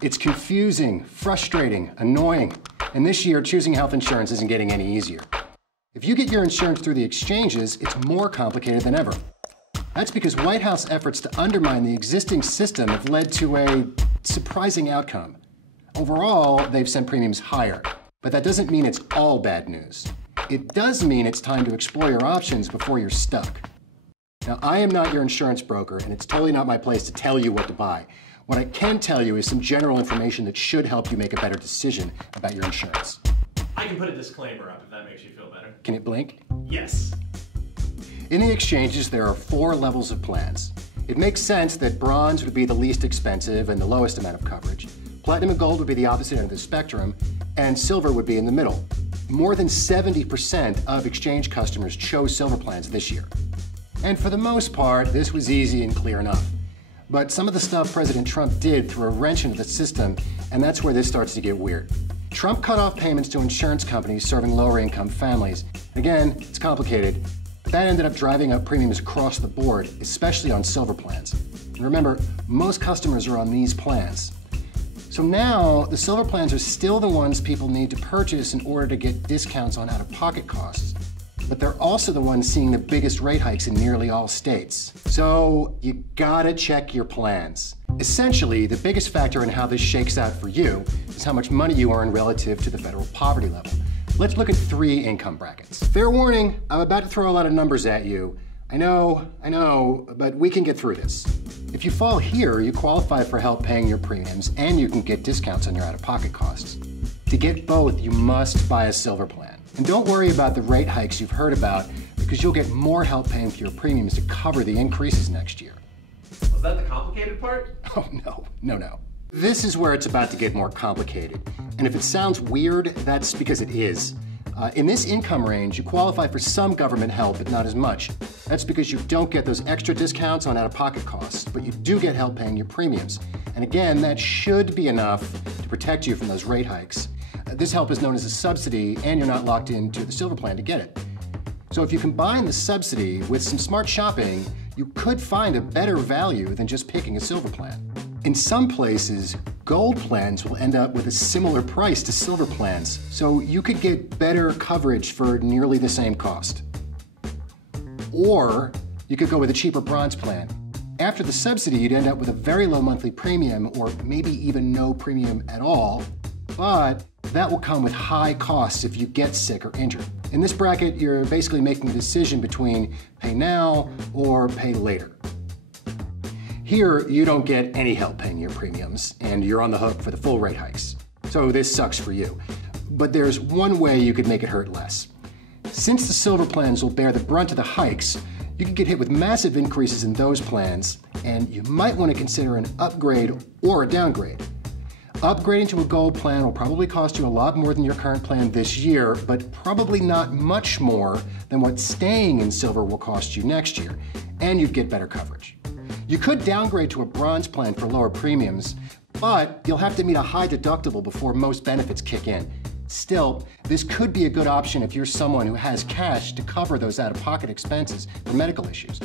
It's confusing, frustrating, annoying, and this year choosing health insurance isn't getting any easier. If you get your insurance through the exchanges, it's more complicated than ever. That's because White House efforts to undermine the existing system have led to a surprising outcome. Overall, they've sent premiums higher, but that doesn't mean it's all bad news. It does mean it's time to explore your options before you're stuck. Now, I am not your insurance broker, and it's totally not my place to tell you what to buy. What I can tell you is some general information that should help you make a better decision about your insurance. I can put a disclaimer up if that makes you feel better. Can it blink? Yes. In the exchanges, there are 4 levels of plans. It makes sense that bronze would be the least expensive and the lowest amount of coverage. Platinum and gold would be the opposite end of the spectrum, and silver would be in the middle. More than 70% of exchange customers chose silver plans this year. And for the most part, this was easy and clear enough. But some of the stuff President Trump did threw a wrench into the system, and that's where this starts to get weird. Trump cut off payments to insurance companies serving lower-income families. Again, it's complicated, but that ended up driving up premiums across the board, especially on silver plans. And remember, most customers are on these plans. So now, the silver plans are still the ones people need to purchase in order to get discounts on out-of-pocket costs. But they're also the ones seeing the biggest rate hikes in nearly all states. So you gotta check your plans. Essentially, the biggest factor in how this shakes out for you is how much money you earn relative to the federal poverty level. Let's look at 3 income brackets. Fair warning, I'm about to throw a lot of numbers at you. I know, but we can get through this. If you fall here, you qualify for help paying your premiums, and you can get discounts on your out-of-pocket costs. To get both, you must buy a silver plan. And don't worry about the rate hikes you've heard about, because you'll get more help paying for your premiums to cover the increases next year. Was that the complicated part? Oh, no. This is where it's about to get more complicated. And if it sounds weird, that's because it is. In this income range, you qualify for some government help, but not as much. That's because you don't get those extra discounts on out-of-pocket costs, but you do get help paying your premiums. And again, that should be enough to protect you from those rate hikes. This help is known as a subsidy, and you're not locked into the silver plan to get it. So if you combine the subsidy with some smart shopping, you could find a better value than just picking a silver plan. In some places, gold plans will end up with a similar price to silver plans, so you could get better coverage for nearly the same cost. Or you could go with a cheaper bronze plan. After the subsidy, you'd end up with a very low monthly premium, or maybe even no premium at all, but that will come with high costs if you get sick or injured. In this bracket, you're basically making a decision between pay now or pay later. Here, you don't get any help paying your premiums, and you're on the hook for the full rate hikes. So this sucks for you. But there's one way you could make it hurt less. Since the silver plans will bear the brunt of the hikes, you can get hit with massive increases in those plans, and you might want to consider an upgrade or a downgrade. Upgrading to a gold plan will probably cost you a lot more than your current plan this year, but probably not much more than what staying in silver will cost you next year, and you'd get better coverage. You could downgrade to a bronze plan for lower premiums, but you'll have to meet a high deductible before most benefits kick in. Still, this could be a good option if you're someone who has cash to cover those out-of-pocket expenses for medical issues.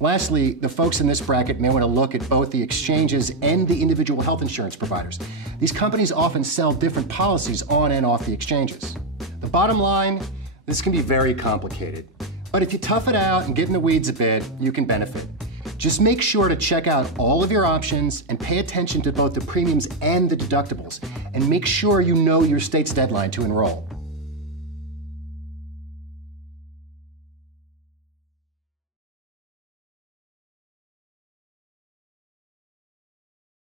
Lastly, the folks in this bracket may want to look at both the exchanges and the individual health insurance providers. These companies often sell different policies on and off the exchanges. The bottom line, this can be very complicated. But if you tough it out and get in the weeds a bit, you can benefit. Just make sure to check out all of your options and pay attention to both the premiums and the deductibles. And make sure you know your state's deadline to enroll.